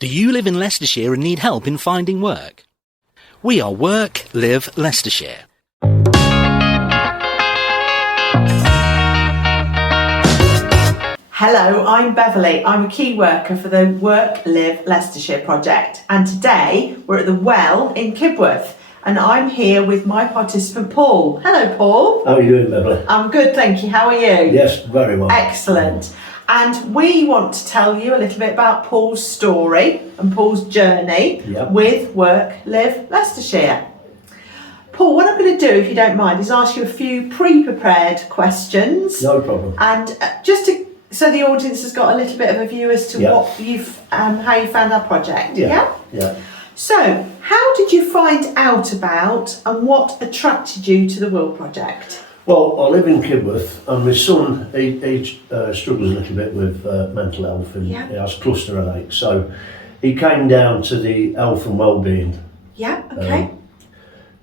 Do you live in Leicestershire and need help in finding work? We are Work Live Leicestershire. Hello, I'm Beverly. I'm a key worker for the Work Live Leicestershire project, and today we're at the WiLL in Kibworth, and I'm here with my participant Paul. Hello Paul. How are you doing, Beverly? I'm good, thank you. How are you? Yes, very well. Excellent. And we want to tell you a little bit about Paul's story and Paul's journey with Work Live Leicestershire. Paul, what I'm going to do, if you don't mind, is ask you a few pre-prepared questions. No problem. And so the audience has got a little bit of a view as to what you've, how you found our project. Yeah. So, how did you find out about and what attracted you to the WiLL project? Well, I live in Kibworth, and my son, he struggles a little bit with mental health, and he has cluster headache. So he came down to the health and wellbeing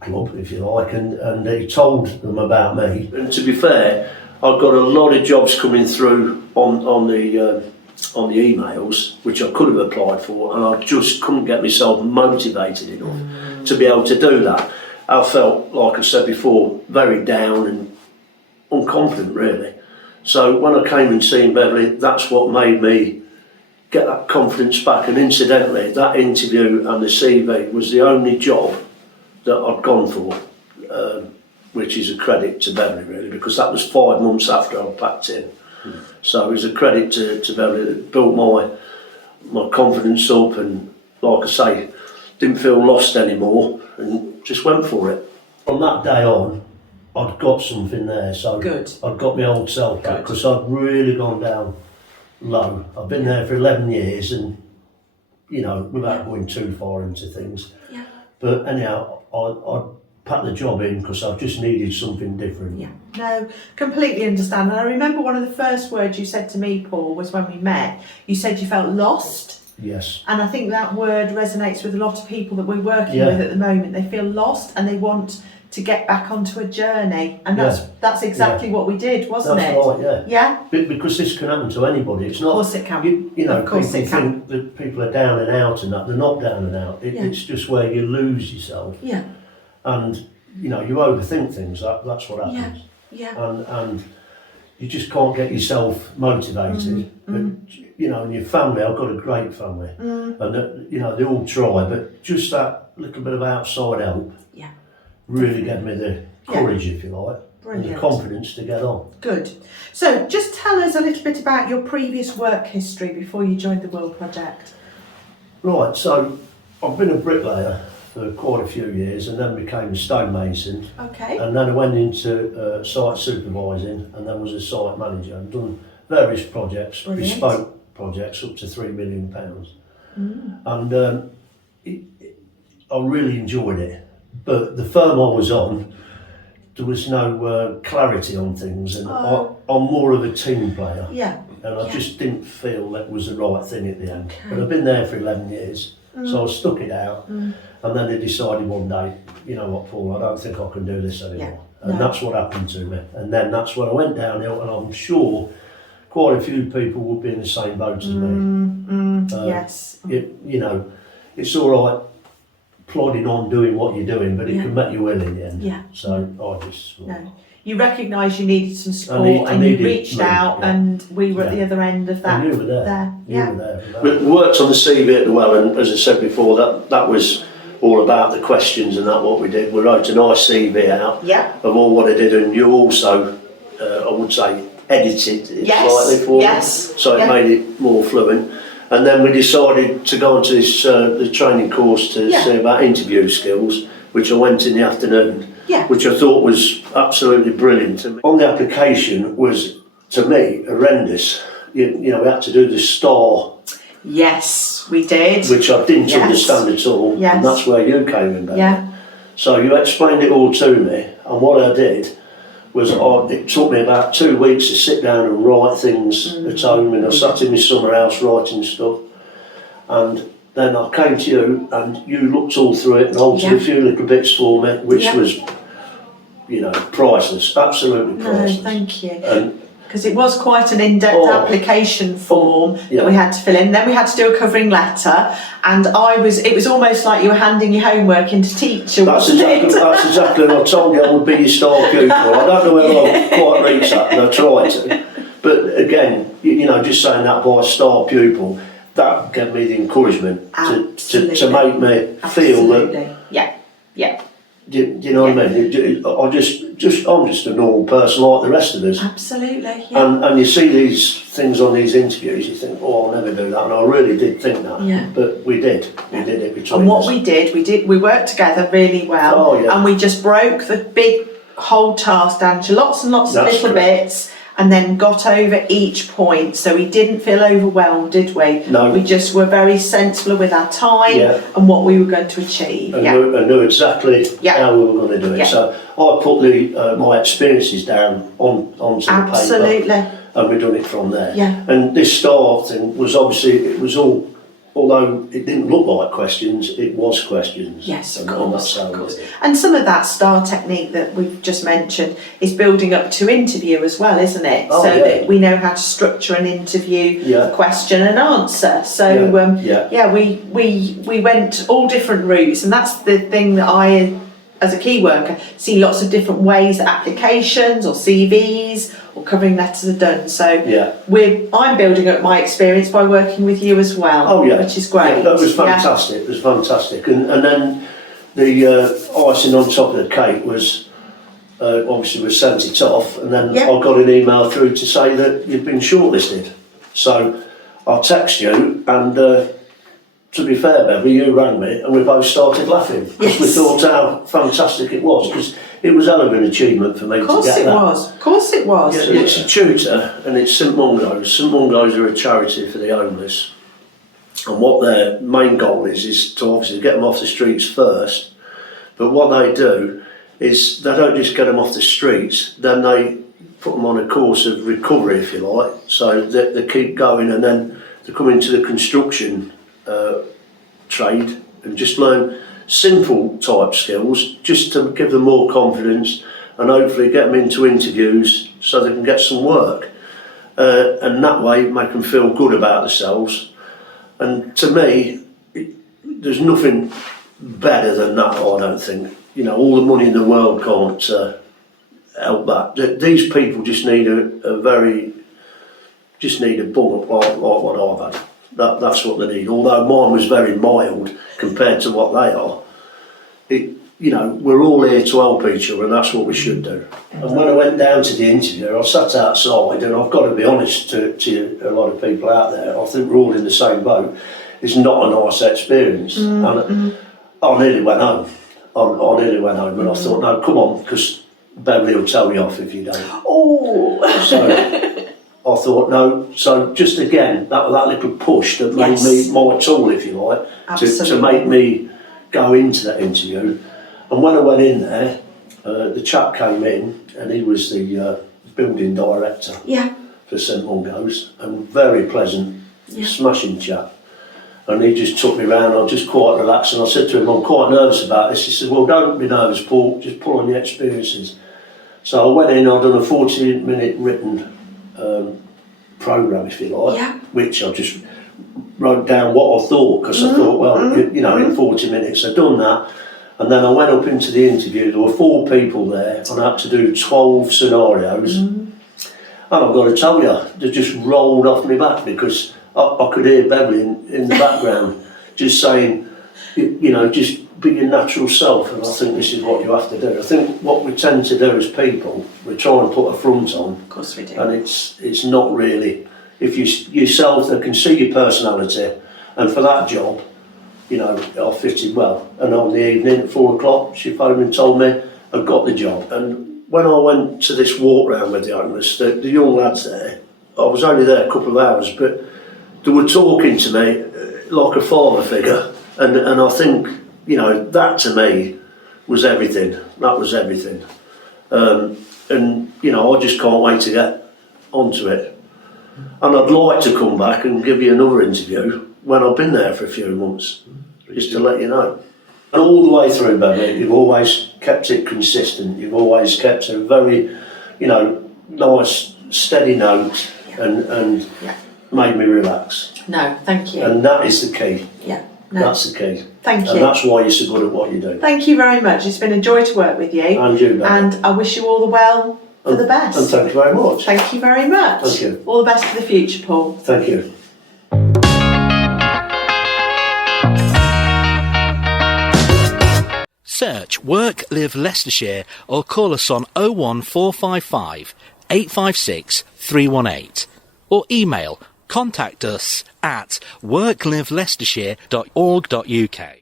club, if you like, and he told them about me. And to be fair, I've got a lot of jobs coming through on the emails, which I could have applied for, and I just couldn't get myself motivated enough to be able to do that. I felt, like I said before, very down and unconfident, really. So when I came and seen Beverly, that's what made me get that confidence back. And incidentally, that interview and the CV was the only job that I'd gone for, which is a credit to Beverly, really, because that was 5 months after I packed in. So it was a credit to Beverly that built my confidence up, and like I say, didn't feel lost anymore and just went for it. From that day on, I'd got something there, so I'd got my old self back, because I'd really gone down low. I've been there for 11 years, and you know, without going too far into things. But anyhow, I packed the job in because I just needed something different. No, completely understand. And I remember one of the first words you said to me, Paul, was when we met. You said you felt lost. Yes. And I think that word resonates with a lot of people that we're working with at the moment. They feel lost and they want to get back onto a journey, and that's exactly what we did, wasn't it? That's right, yeah. Because this can happen to anybody. It's not. Of course it can. You know, people think that people are down and out, and that they're not down and out. It's just where you lose yourself. And you know, you overthink things. That's what happens. And you just can't get yourself motivated. But you know, and your family, I've got a great family, and you know, they all try, but just that little bit of outside help really gave me the courage, if you like, and the confidence to get on. Good. So just tell us a little bit about your previous work history before you joined the WiLL project. Right, so I've been a bricklayer for quite a few years, and then became a stonemason. Okay. And then I went into site supervising, and then was a site manager, and done various projects, bespoke projects up to £3 million. And I really enjoyed it. But the firm I was on, there was no clarity on things, and I'm more of a team player. And I just didn't feel that was the right thing at the end. But I've been there for 11 years, so I stuck it out. And then I decided one day, you know what, Paul, I don't think I can do this anymore. And that's what happened to me. And then that's when I went downhill, and I'm sure quite a few people will be in the same boat as me. Yes. You know, it's all right plodding on doing what you're doing, but it can make you ill in the end. So I just... No. You recognised you needed some support, and you reached out, and we were at the other end of that. And you were there. You were there. We worked on the CV at the WiLL, and as I said before, that was all about the questions and that what we did. We wrote a nice CV out of all what I did, and you also, I would say, edited it slightly for me, so it made it more fluent. And then we decided to go onto this the training course to see about interview skills, which I went in the afternoon, which I thought was absolutely brilliant. On the application was, to me, horrendous. You know, we had to do the STAR. Yes, we did. Which I didn't understand at all, and that's where you came in, Ben. So you explained it all to me, and what I did was it took me about 2 weeks to sit down and write things at home, and I sat in my summer house writing stuff, and then I came to you and you looked all through it and altered a few little bits for me, which was, you know, priceless, absolutely priceless. No, thank you. because it was quite an in-depth application form that we had to fill in. Then we had to do a covering letter, and it was almost like you were handing your homework into teacher. That's exactly what I told you I would be your star pupil. I don't know whether I've quite reached that, and I tried to. But again, just saying that by star pupil, that gave me the encouragement to make me feel that. Yeah. Do you know what I mean? I'm just a normal person like the rest of us. Absolutely. Yeah. And you see these things on these interviews, you think, oh, I'll never do that. And I really did think that. Yeah. But we did. We did it between And what us. we worked together really well. Oh, yeah. And we just broke the big whole task down to lots and lots of little bits, and then got over each point, so we didn't feel overwhelmed, did we? No. We just were very sensible with our time and what we were going to achieve. And knew exactly how we were going to do it. Yeah. So I put my experiences down onto the paper, and we done it from there. Yeah. And this star thing was it was all, although it didn't look like questions, it was questions. Yes, of And course. And some of that STAR technique that we've just mentioned is building up to interview as well, isn't it? That we know how to structure an interview, question and answer. So we went all different routes, and that's the thing that I, as a key worker, see lots of different ways that applications or CVs or covering letters are done. So I'm building up my experience by working with you as well, which is great. Yeah, that was fantastic. It was fantastic. And then the icing on top of the cake was obviously we sent it off, and then I got an email through to say that you'd been shortlisted. So I'll text you, and to be fair, Beverly, you rang me and we both started laughing because we thought how fantastic it was, because it was a hell of an achievement for me to get that. Of course it was. Yeah, it's a tutor, and it's St Mungo's. St Mungo's are a charity for the homeless, and what their main goal is to obviously get them off the streets first. But what they do is they don't just get them off the streets, then they put them on a course of recovery, if you like, so that they keep going, and then they come into the construction trade and just learn simple type skills just to give them more confidence and hopefully get them into interviews so they can get some work, and that way make them feel good about themselves. And to me, there's nothing better than that, I don't think. All the money in the world can't help that. These people just need a bum up like what I've had. That's what they need. Although mine was very mild compared to what they are. We're all here to help each other, and that's what we should do. And when I went down to the interview, I sat outside, and I've got to be honest to a lot of people out there, I think we're all in the same boat. It's not a nice experience. And I nearly went home. I nearly went home, and I thought, no, come on, because Beverly will tell me off if you don't. Oh. So I thought, no, so just again, that little push that made me my tool, if you like, to make me go into that interview. And when I went in there, the chap came in, and he was the building director for St Mungo's, and very pleasant, smashing chap. And he just took me round, I was just quite relaxed, and I said to him, I'm quite nervous about this. He said, well, don't be nervous, Paul, just pull on your experiences. So I went in, I'd done a 40-minute written programme, if you like, which I just wrote down what I thought, because I thought, well, in 40 minutes I'd done that. And then I went up into the interview, there were 4 people there, and I had to do 12 scenarios. And I've got to tell you, they just rolled off my back, because I could hear Beverly in the background just saying, just be your natural self, and I think this is what you have to do. I think what we tend to do as people, we try and put a front on. Of course we do. And it's not really, if you yourself, they can see your personality, and for that job, I fitted well. And on the evening at 4 o'clock, she phoned and told me I'd got the job. And when I went to this walk round with the homeless, the young lads there, I was only there a couple of hours, but they were talking to me like a father figure, and I think, that to me was everything. That was everything. And, I just can't wait to get onto it. And I'd like to come back and give you another interview when I've been there for a few months, just to let you know. And all the way through, Beverly, you've always kept it consistent. You've always kept a very, nice steady note and made me relax. No, thank you. And that is the key. Yeah. No. That's the key. Thank you. And that's why you're so good at what you do. Thank you very much. It's been a joy to work with you. And you, Becky. And I wish you all the well for the best. And thank you very much. Thank you very much. Thank you. All the best for the future, Paul. Thank you. Search Work Live Leicestershire or call us on 01455 856 318 or email contact us at workliveleicestershire.org.uk.